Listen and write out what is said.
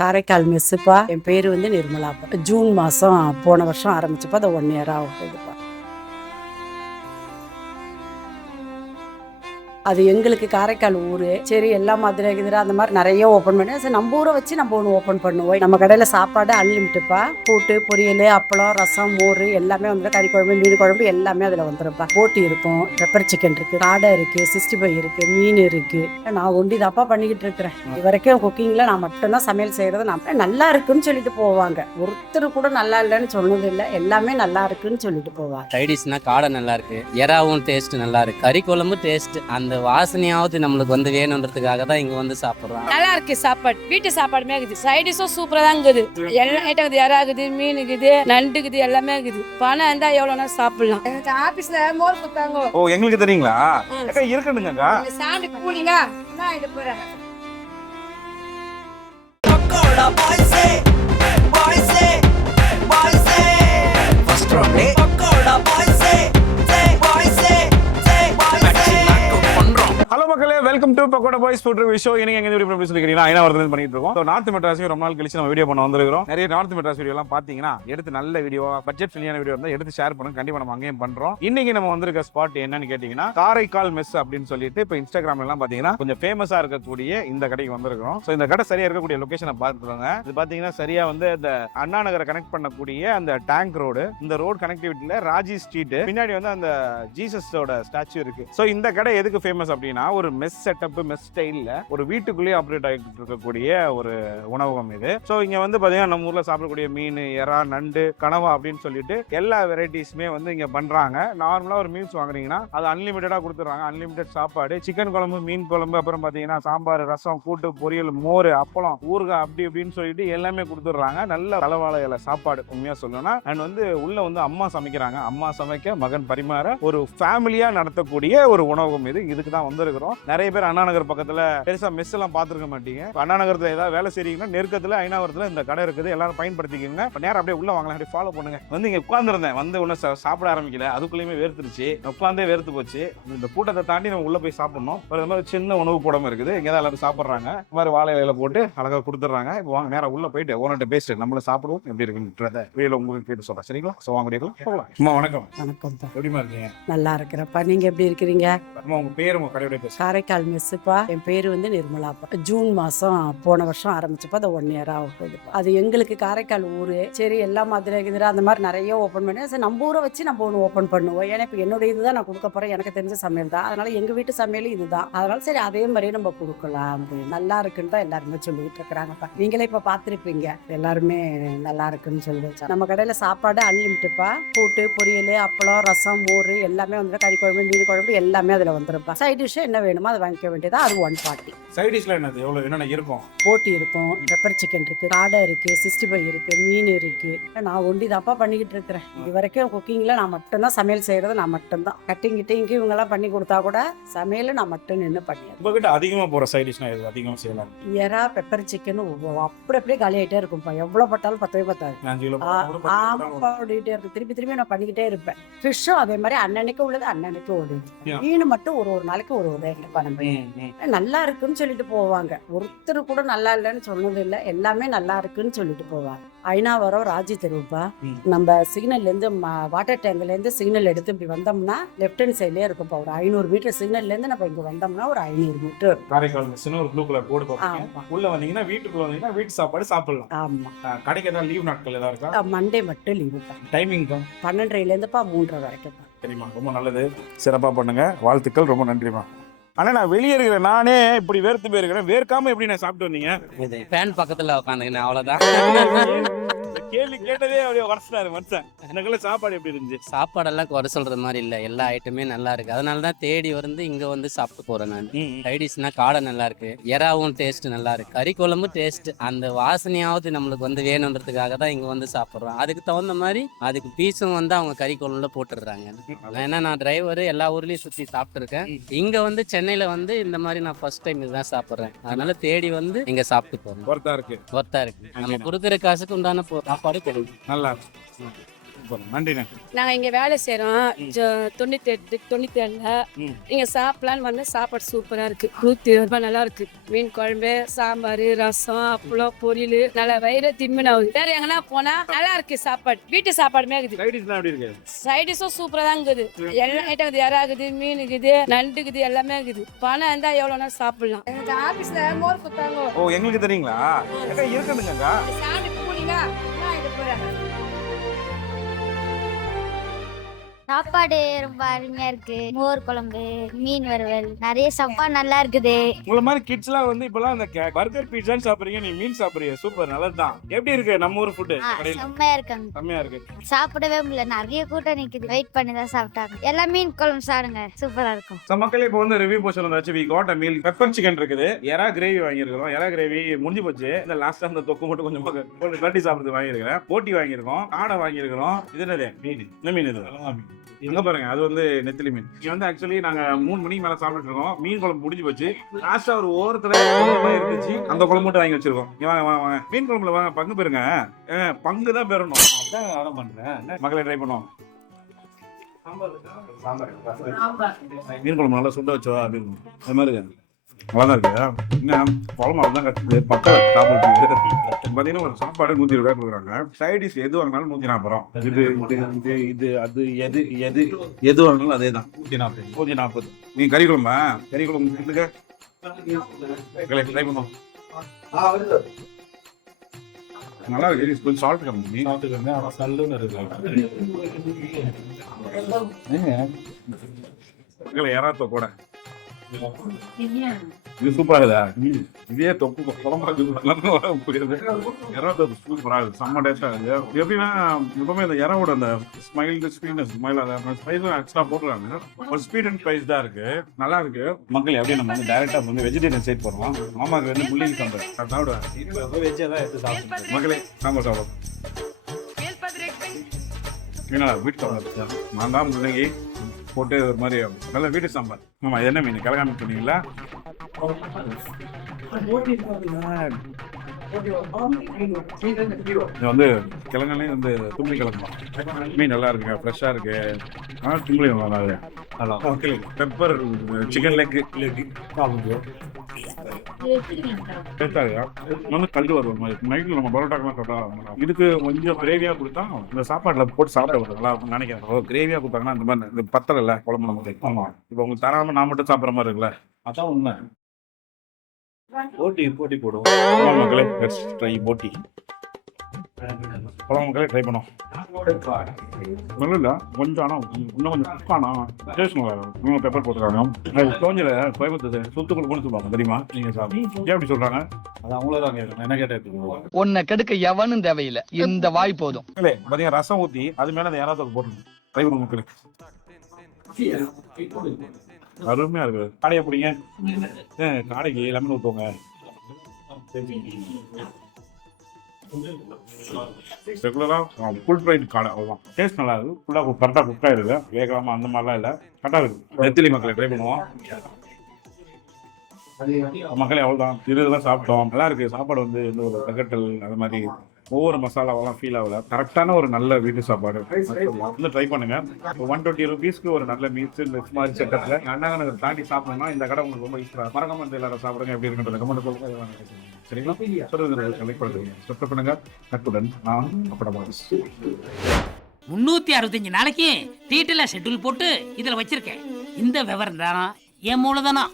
காரைக்கால் மெஸ்ஸுப்பா. என் பேர் வந்து நிர்மலாப்பா. ஜூன் மாதம் போன வருஷம் ஆரம்பிச்சப்போ அதை 1 இயர் ஆகுதுப்பா. அது எங்களுக்கு காரைக்கால் ஊரு. சரி எல்லா மதுரை கிதுரை அந்த மாதிரி நிறைய ஓப்பன் பண்ணி சரி நம்ம ஊரை வச்சு நம்ம ஒன்று ஓப்பன் பண்ணுவோம். நம்ம கடையில் சாப்பாடு அன்லிமிட்டுப்பா. கூட்டு பொரியல் அப்பளம் ரசம் மோர் எல்லாமே வந்து கறி குழம்பு மீன் குழம்பு எல்லாமே அதில் வந்துருப்பா. போட்டி இருக்கும், பெப்பர் சிக்கன் இருக்கு, காடை இருக்கு, 65 இருக்கு, மீன் இருக்கு. நான் ஒண்டி தாப்பா பண்ணிக்கிட்டு இருக்கிறேன். இது வரைக்கும் குக்கிங்ல நான் மட்டும்தான் சமையல் செய்யறது. நான் நல்லா இருக்குன்னு சொல்லிட்டு போவாங்க. ஒருத்தர் கூட நல்லா இல்லைன்னு சொன்னது இல்லை. எல்லாமே நல்லா இருக்குன்னு சொல்லிட்டு போவாங்க. சைடிஷ்னா காடை நல்லா இருக்கு, எறாவும் டேஸ்ட் நல்லா இருக்கு, கறி குழம்பு டேஸ்ட் அந்த வாசனையாவது நம்மளுக்கு வந்து வேணுன்றதுக்காக தான் இங்க வந்து சாப்பிடுறோம். நல்லா இருக்கு சாப்பாடு, வீட்டு சாப்பாடுமே இருக்குது. சைடிஷும் சூப்பரா தான் இருக்குது. எல்லா ஐட்டம் இருக்குது, எறா இருக்குது, மீன் இருக்குது, நண்டு இருக்குது, எல்லாமே இருக்குது. பணம் இருந்தா எவ்வளவுனா சாப்பிடலாம். எனக்கு ஆபீஸ்ல மோர் கொடுத்தாங்க. ஓ, எங்களுக்கு தெரியுங்களா? அக்கா இருக்கணுங்கக்கா. சாமி கூலிங்க நான் இது போறேன். பக்கோடா பாய்ஸே பாய்ஸே பாய்ஸே ஃபர்ஸ்ட் ரவுண்ட் பக்கோடா பாய்ஸே பாய்ஸே பாய்ஸே பண்றோம். ஹலோ மக்களே, welcome to pakoda boys food review show. இன்னைக்கு எங்க வீடியோ எப்படி சொல்லிக்கிறீங்கன்னா ஐநாவரத்துல பண்ணிட்டு இருக்கோம். ஸோ நார்த் மெட்ராஸையும் ரொம்ப நாள் கழிச்சு நம்ம வீடியோ பண்ண வந்திருக்கிறோம். நிறைய நார்த் மெட்ராஸ் வீடியோ எல்லாம் பாத்தீங்கன்னா எடுத்து நல்ல வீடியோ பட்ஜெட் ஃப்ரெண்ட்லியான வீடியோ இருந்தால் எடுத்து ஷேர் பண்ணுங்க. கண்டிப்பா நம்ம அங்கேயும் பண்றோம். இன்னைக்கு நம்ம வந்திருக்க ஸ்பாட் என்னன்னு கேட்டீங்கன்னா காரைக்கால் மெஸ் அப்படின்னு சொல்லிட்டு இப்போ இன்ஸ்டாகிராம்ல எல்லாம் பாத்தீங்கன்னா கொஞ்சம் ஃபேமஸா இருக்கக்கூடிய இந்த கடைக்கு வந்திருக்கிறோம். ஸோ இந்த கடை சரியா இருக்கக்கூடிய லொகேஷனை பார்த்துருவாங்க. இது பாத்தீங்கன்னா சரியா வந்து இந்த அண்ணா நகரை கனெக்ட் பண்ணக்கூடிய அந்த டேங்க் ரோடு, இந்த ரோடு கனெக்டிவிட்டியில ராஜி ஸ்ட்ரீட் பின்னாடி வந்து அந்த ஜீசஸோட ஸ்டாச்சு இருக்கு. ஸோ இந்த கடை எதுக்கு ஃபேமஸ் அப்படின்னா ஒரு மெஸ் செட்டப், மெஸ் ஸ்டைல்ல ஒரு வீட்டுக்குள்ளேயே ஆப்ரேட் ஆகிட்டு இருக்கக்கூடிய ஒரு உணவகம் இது. ஸோ இங்க வந்து பாத்தீங்கன்னா நம்ம ஊர்ல சாப்பிடக்கூடிய மீன், எறா, நண்டு, கனவா அப்படின்னு சொல்லிட்டு எல்லா வெரைட்டிஸுமே வந்து இங்க பண்றாங்க. நார்மலா ஒரு மீல்ஸ் வாங்குறீங்கன்னா அது அன்லிமிட்டடா கொடுத்துறாங்க. அன்லிமிட்டட் சாப்பாடு, சிக்கன் குழம்பு, மீன் குழம்பு, அப்புறம் பாத்தீங்கன்னா சாம்பார், ரசம், கூட்டு பொரியல், மோர், அப்பளம், ஊறுகாய் அப்படி இப்படின்னு சொல்லிட்டு எல்லாமே கொடுத்துடுறாங்க. நல்ல தலவாழை இலை சாப்பாடு உண்மையா சொல்லணும்னா. அண்ட் வந்து உள்ள வந்து அம்மா சமைக்கிறாங்க. அம்மா சமைக்க மகன் பரிமாற ஒரு ஃபேமிலியா நடத்தக்கூடிய ஒரு உணவகம் இது. இதுக்கு தான் வந்திருக்கிறோம். நிறைய பேர் அண்ணா நகர் பக்கத்துல பெருசா மெஸ் எல்லாம் பாத்துருக்க மாட்டீங்க. அண்ணா நகரத்துல ஏதாவது வேலை செய்றீங்கன்னா நெருக்கத்துல ஐநாவரத்துல இந்த கடை இருக்குது, எல்லாரும் பயன்படுத்திக்கோங்க. நேரம் அப்படியே உள்ள வாங்கலாம், அப்படியே ஃபாலோ பண்ணுங்க. வந்து இங்க உட்கார்ந்துருந்தேன், வந்து ஒன்னும் சாப்பிட ஆரம்பிக்கல, அதுக்குள்ளயுமே வேர்த்துருச்சு, உட்காந்தே வேர்த்து போச்சு. இந்த கூட்டத்தை தாண்டி நம்ம உள்ள போய் சாப்பிடணும். ஒரு மாதிரி சின்ன உணவு கூடம் இருக்குது, இங்கதான் எல்லாரும் சாப்பிடுறாங்க. இந்த மாதிரி வாழை இலையில போட்டு அழகா கொடுத்துட்றாங்க. இப்போ வாங்க நேரம் உள்ள போயிட்டு ஓனர்கிட்ட பேசிட்டு நம்மளும் சாப்பிடுவோம். எப்படி இருக்குன்றத வீடியோல உங்களுக்கு கேட்டு சொல்றேன், சரிங்களா? ஸோ வாங்க போகலாம். அம்மா வணக்கம். வணக்கம்ப்பா. எப்படிமா இருக்கீங்க? நல்லா இருக்கிறப்பா. நீங்க எப்படி இருக்கிறீங்க? அம்மா உங்க பேர், உங்க கடையோட பேர்? காரைக்கால் மெஸ்ஸுப்பா. என் பேர் வந்து நிர்மலாப்பா. ஜூன் மாதம் போன வருஷம் ஆரம்பிச்சப்போ அதை 1 இயர் ஆகுதுப்பா. அது எங்களுக்கு காரைக்கால் ஊரு. சரி எல்லா மதுரை கிதுரை அந்த மாதிரி நிறைய ஓப்பன் பண்ணி சரி நம்ம ஊரை வச்சு நம்ம ஒன்று ஓப்பன் பண்ணுவோம். ஏன்னா இப்போ என்னுடைய இதுதான் நான் கொடுக்க போறேன். எனக்கு தெரிஞ்ச சமையல் தான், அதனால எங்க வீட்டு சமையல் இதுதான். அதனால சரி அதே மாதிரியே நம்ம கொடுக்கலாம் அப்படின்னு. நல்லா இருக்குன்னு தான் எல்லாருமே சொல்லிட்டு இருக்கிறாங்கப்பா. நீங்களே இப்போ பார்த்துருப்பீங்க, எல்லாருமே நல்லா இருக்குன்னு சொல்லி. நம்ம கடையில சாப்பாடு அன்லிமிட்டுப்பா. கூட்டு பொரியல் அப்பளம் ரசம் மோர் எல்லாமே வந்து கறி குழம்பு மீன் குழம்பு எல்லாமே அதில் வந்துருப்பா. சைட் டிஷ் என்ன வேணுமோ அதை வாங்கிக்க வேண்டியதா. அது 140. சைட் டிஷ்ல என்னது எவ்வளவு என்னென்ன இருக்கும்? போட்டி இருக்கும், பெப்பர் சிக்கன் இருக்கு, காடை இருக்கு, 65 இருக்கு, மீன் இருக்கு. நான் ஒண்டி தாப்பா பண்ணிக்கிட்டு இருக்கிறேன். இது வரைக்கும் குக்கிங்ல நான் மட்டும்தான் சமையல் செய்யறது. நான் மட்டும்தான் கட்டிங் கிட்டிங்கு இவங்க எல்லாம் பண்ணி கொடுத்தா கூட சமையல் நான் மட்டும் நின்று பண்ணிடுறேன். உங்ககிட்ட அதிகமா போற சைட் டிஷ்னா எது அதிகமா செய்யலாம்? எறா, பெப்பர் சிக்கன் அப்படி அப்படியே காலி ஆகிட்டே இருக்கும்ப்பா. எவ்வளவு பட்டாலும் பத்தவே பத்தாது. ஆமாப்பா, ஓடிட்டே இருக்கு. திருப்பி திருப்பி நான் பண்ணிக்கிட்டே இருப்பேன். ஃபிஷ்ஷும் அதே மாதிரி அன்னன்னைக்கு உள்ளது அன்னன்னைக்கு ஓடுது. மீன் மட்டும் ஒரு நாளைக்கு ஒரு நல்லா இருக்குன்னு சொல்லிட்டு போவாங்க. ஒருத்தர் கூட நல்லா இல்லைன்னு சொன்னது இல்லை. எல்லாமே நல்லா இருக்குன்னு சொல்லிட்டு போவாங்க. ஐநாவரம் ராஜி தெருவுப்பா. நம்ம சிக்னல்ல இருந்து வாட்டர் டேங்க்ல இருந்து சிக்னல் எடுத்து இப்படி வந்தோம்னா லெஃப்ட் ஹேண்ட் சைட்லயே இருக்கும்ப்பா. ஒரு 500 மீட்டர் சிக்னல்ல இருந்து நம்ம இங்க வந்தோம்னா ஒரு 500 மீட்டர் காரைக்கால் மெஸ்னு ஒரு ப்ளூ கலர் போர்டு போட்டுருக்கீங்க. உள்ள வந்தீங்கன்னா வீட்டுக்குள்ள வந்தீங்கன்னா வீட்டு சாப்பாடு சாப்பிடலாம். ஆமா. கடைக்கு ஏதாவது லீவ் நாட்கள் ஏதாவது இருக்கா? மண்டே மட்டும் லீவுப்பா. டைமிங் தான் 12:30 இருந்துப்பா 3:30 வரைக்கும். சரிம்மா, ரொம்ப நல்லது. சிறப்பா பண்ணுங்க, வாழ்த்துக்கள், ரொம்ப நன்றிமா. ஆனா நான் வெளியே இருக்கிறேன், நானே இப்படி வேர்த்து போயிருக்கிறேன். வேர்க்காம எப்படி நான் சாப்பிட்டு வந்தீங்க? ஃபேன் பக்கத்துல உட்காந்துக்கினேன், அவ்வளவுதான். கேள்வி கேட்டதே அப்படியே உடச்சிட்டாரு மனுஷன். எனக்குள்ள சாப்பாடு எப்படி இருந்துச்சு? சாப்பாடெல்லாம் குறை சொல்ற மாதிரி இல்லை, எல்லா ஐட்டமே நல்லா இருக்கு. அதனால தான் தேடி வந்து இங்க வந்து சாப்பிட்டு போறேன் நான். சைடிஷ்னா காடை நல்லா இருக்கு, எறாவும் டேஸ்ட் நல்லா இருக்கு, கறி குழம்பு டேஸ்ட் அந்த வாசனையாவது நம்மளுக்கு வந்து வேணுன்றதுக்காக தான் இங்க வந்து சாப்பிட்றோம். அதுக்கு தகுந்த மாதிரி அதுக்கு பீஸும் வந்து அவங்க கறி குழம்புல போட்டுடுறாங்க. ஏன்னா நான் டிரைவர் எல்லா ஊர்லயும் சுத்தி சாப்பிட்டு இருக்கேன். இங்க வந்து சென்னையில வந்து இந்த மாதிரி நான் ஃபர்ஸ்ட் டைம் இதுதான் சாப்பிட்றேன். அதனால தேடி வந்து இங்க சாப்பிட்டு போறேன். ஒர்த்தா இருக்கு. நம்ம கொடுக்குற காசுக்கு உண்டான சாப்பாடு கிடைக்கும். நல்லா இருக்கு. நன்றிண்ணே. நாங்கள் இங்கே வேலை செய்கிறோம் 97ல இங்கே சாப்பிடலான்னு வந்து சாப்பாடு சூப்பராக இருக்குது. 120 நல்லா இருக்குது. மீன் குழம்பு, சாம்பார், ரசம், அப்பளம், பொரியல், நல்லா வயிறு திம்மினாகுது. வேறு எங்கன்னா போனால் நல்லா இருக்குது சாப்பாடு. வீட்டு சாப்பாடுமே இருக்குது. சைடிஷ்லாம் எப்படி இருக்கு? சைடிஷும் சூப்பராக தான் இருக்குது. எல்லா ஐட்டம் இருக்குது. இறா இருக்குது, மீன் இருக்குது, நண்டு இருக்குது, எல்லாமே இருக்குது. பணம் இருந்தால் எவ்வளோனா சாப்பிடலாம். எங்களுக்கு ஆஃபீஸில் மோர் கொடுத்தாங்க. ஓ, எங்களுக்கு தெரியுங்களா? இருக்குதுங்கக்கா. சாப்பிட்டு போனீங்களா? நான் இது போகிறேன். சாப்பாடு ரொம்ப அருமையா இருக்கு. மோர் குழம்பு, மீன் வறுவல், நிறைய சாப்பாடு நல்லா இருக்குது. உங்களை மாதிரி கிட்ஸ்லாம் வந்து இப்பெல்லாம் அந்த பர்கர் பீட்சான்னு சாப்பிடுறீங்க, நீ மீன் சாப்பிடுறீங்க. சூப்பர், நல்லதுதான். எப்படி இருக்கு நம்ம ஊர் ஃபுட்டு? செம்மையா இருக்காங்க. செம்மையா இருக்கு. சாப்பிடவே முடியல, நிறைய கூட்டம் நிக்குது. வெயிட் பண்ணி தான் சாப்பிட்டாங்க. எல்லாம் மீன் குழம்பு சாப்பிடுங்க, சூப்பரா இருக்கும். மக்களே இப்போ வந்து ரிவ்யூ போஸ்ட் வந்தாச்சு. We got a meal. Pepper chicken இருக்குது, எறா கிரேவி வாங்கியிருக்கோம். எறா கிரேவி முடிஞ்சு போச்சு. இந்த லாஸ்டா அந்த தொக்கு மட்டும் கொஞ்சம் கட்டி சாப்பிடுறது வாங்கியிருக்கிறேன். போட்டி வாங்கியிருக்கோம், காடை வாங்கியிருக்கிறோம். இது என்னது மீன்? என்ன மீன் இது? எங்க பாருங்க, அது வந்து நெத்திலி மீன். இங்க வந்து ஆக்சுவலி நாங்க 3 மணிக்கு மேல சாப்பிட்டு இருக்கோம். மீன் குழம்பு முடிஞ்சு போச்சு. லாஸ்டா ஒரு ஓரத்துல இருந்துச்சு, அந்த குழம்பு மட்டும் வாங்கி வச்சிருக்கோம். வாங்க வாங்க வாங்க, மீன் குழம்புல வாங்க, பங்கு பெறுங்க. பங்கு தான் பெறணும். அதான் ஆர்டர் பண்றேன். மக்களை ட்ரை பண்ணுவோம். மீன் குழம்பு நல்லா சுண்ட வச்சோம் அப்படின்னு அது மாதிரி நல்லா இருக்கு. இன்னும் குழம்பு தான் கற்றுது பக்கம் சாப்பிடுறது. பார்த்தீங்கன்னா ஒரு சாப்பாடு 120 ரூபாய் கொடுக்குறாங்க. சைடிஷ் எது வாங்கினாலும் 140 ரூபா. இது இது இது அது எது எது எது வாங்கினாலும் அதே தான் 140. நீ கறி குழம்பா? கறி குழம்பு இருந்துக்க ட்ரை பண்ணுவோம். நல்லா இருக்கு. கொஞ்சம் சால்ட் கம்மி. யாராவது கூட இது சூப்பரா இருக்குதா? இதே தொப்பு குழம்பு சூப்பரா இருக்கு. செம்ம டேஸ்டா இருக்கு. எப்படின்னா எப்பவுமே இந்த இறவோட அந்த ஸ்மைல் ஸ்வீட்னஸ் ஸ்மைல் ஸ்பைஸும் எக்ஸ்ட்ரா போட்டுருக்காங்க. ஒரு ஸ்வீட் அண்ட் ஸ்பைஸ் தான் இருக்கு. நல்லா இருக்கு. மக்கள் எப்படி நம்ம வந்து டைரக்டா வந்து வெஜிடேரியன் சைட் போடுறோம். மாமாக்கு வந்து முள்ளிங்க சாப்பிடுறேன். சாப்பிடுவேன் வெஜ்ஜா தான் எடுத்து சாப்பிடுவேன். மக்களே சாம்பார் சாப்பிடுவோம். என்னடா வீட்டு சாம்பார்? நான் தான் முள்ளங்கி போட்டு ஒரு மாதிரி நல்ல வீட்டு சாம்பார். ஆமா, இது என்ன மீன்? கிழங்காமி சொன்னீங்களா? இது வந்து கிழங்குலேயும் வந்து தும்பி கிழங்கு மீன் நல்லா இருக்கு, ஃப்ரெஷ்ஷாக இருக்கு. ஆனால் தும்பி நல்லா இருக்கு. பெப்பர் சிக்கன் லெக் வந்து கல் வர மாதிரி நைட்டில் நம்ம பரோட்டாக்கெல்லாம் சாப்பிட்டா இதுக்கு கொஞ்சம் கிரேவியாக கொடுத்தா இந்த சாப்பாட்டில் போட்டு சாப்பிட நல்லா நினைக்கிறேன். கிரேவியாக கொடுத்தாங்கன்னா இந்த மாதிரி இந்த பத்தலை இல்லை குழம்பு நமக்கு. ஆமாம், இப்போ உங்களுக்கு தராமல் நான் மட்டும் சாப்பிட்ற மாதிரி இருக்குல்ல, அதான் உண்மை. போட்டி போடுவோம் மக்களே. லெட்ஸ் ட்ரை போட்டி. பழம் மக்களே ட்ரை பண்ணோம். இல்லை கொஞ்சம் ஆனால் இன்னும் கொஞ்சம் குக்கானா டேஸ்ட் நல்லா இருக்கும். இன்னும் பெப்பர் போட்டுருக்காங்க. தோஞ்சல கோயம்புத்தூர் சுத்துக்குள் கொண்டு சொல்லுவாங்க தெரியுமா? நீங்கள் சாப்பிட்டு ஏன் அப்படி சொல்கிறாங்க? அது அவங்களதான் கேட்கணும். என்ன கேட்டேன் உன்னை கெடுக்க எவனும் தேவையில்லை, இந்த வாய் போதும். இல்லை பார்த்தீங்கன்னா ரசம் ஊற்றி அது மேலே அந்த யாராவது போட்டு ட்ரை பண்ணுவோம் மக்களே. அருமையா இருக்கு. காடையை பிடிங்க. காடைக்கு லெமன் ஊற்றுவோங்க. ரெகுலராக ஃபுல் ஃப்ரைட் காடை அவ்வளோதான். டேஸ்ட் நல்லா இருக்கு. ஃபுல்லாக கரெக்டாக குக்காக இருக்கு. வேகாமல் அந்த மாதிரிலாம் இல்லை, கரெக்டாக இருக்கு. நெத்திலி மக்களை ட்ரை பண்ணுவோம். மக்களே அவ்வளோதான். இதெல்லாம் சாப்பிட்டோம். நல்லா இருக்கு. சாப்பாடு வந்து எந்த ஒரு தகட்டல் அது மாதிரி ஒவ்வொரு மசாலாவெல்லாம் ஃபீல் ஆகல. கரெக்டான ஒரு நல்ல வீட்டு சாப்பாடு வந்து ட்ரை பண்ணுங்க. 120 ரூபீஸ்க்கு ஒரு நல்ல மீல்ஸ் இந்த மாதிரி செட்டப்ல அண்ணா நகர் தாண்டி சாப்பிடணும்னா இந்த கடை உங்களுக்கு ரொம்ப யூஸ்ஃபுல்லாக. மறக்காம இந்த எல்லாரும் சாப்பிடுங்க. எப்படி இருக்குன்ற கமெண்ட் சொல்லுங்க. சரிங்களா? லைக் பண்ணுங்க, சப்ஸ்கிரைப் பண்ணுங்க. நட்புடன் நான் அப்படமா 365 நாளைக்கு டீட்டெயிலாக ஷெட்யூல் போட்டு இதில் வச்சிருக்கேன். இந்த விவரம் தான் என் மூலதனம்.